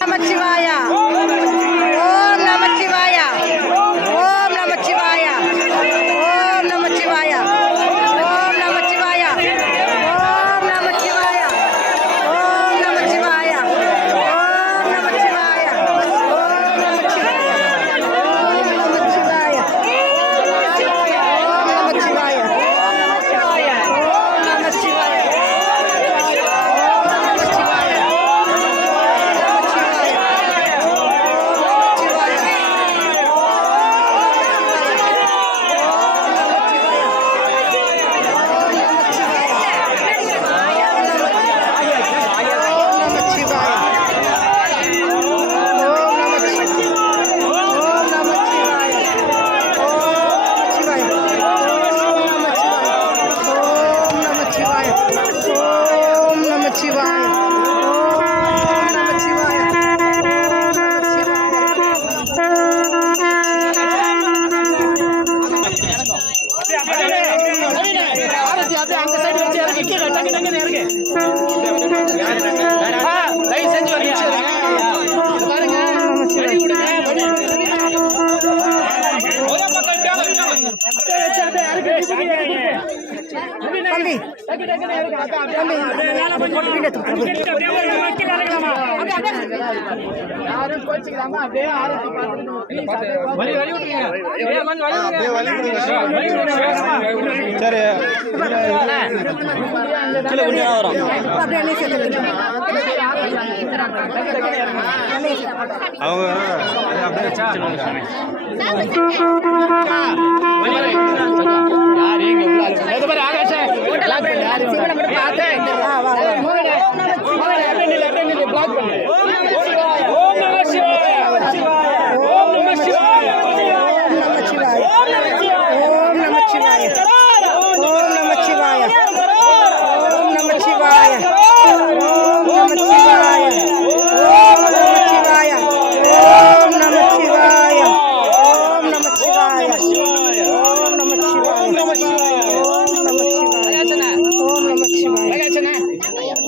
நமச்சிவாய ஓம் நமச்சிவாய ஓம் நமச்சிவாய ஓம் நமச்சிவாய ஓம் நமச்சிவாய ஓம் நமச்சிவாய ஓம் நமச்சிவாய ஓம் நமச்சிவாய ஓம் நமச்சிவாய ஓம் நமச்சிவாய ஓம் நமச்சிவாய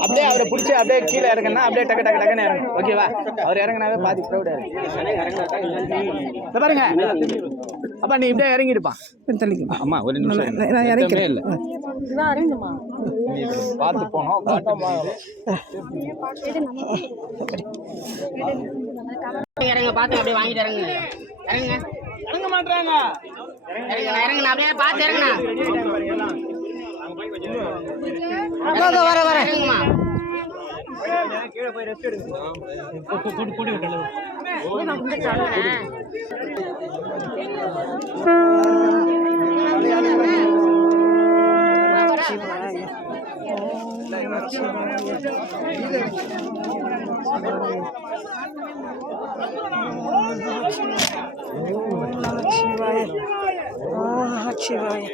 அப்படியே அவரை பிடிச்சி அப்படியே கீழே இறங்குனா அப்படியே டக்கு டக்கு டக்குன்னு இறங்கும். ஓகேவா? அவர் இறங்கினாவே பாதி க்ரௌட் பாருங்க. அப்பா நீ இப்படியே இறங்கிடுப்பா. அம்மா ஒரு நிமிஷம் இல்லை பார்த்து போனோம். இறங்க பார்த்து அப்படியே வாங்கிட்டு இறங்குங்க. இறங்குங்க. இறங்க மாட்டாங்க. இறங்குங்க அப்படியே பார்த்து இறங்குண்ணா. வர வர இறங்குமா. கீழே போய் ரெஸ்ட் எடுங்க. போட்டு விட்டல. சிவாய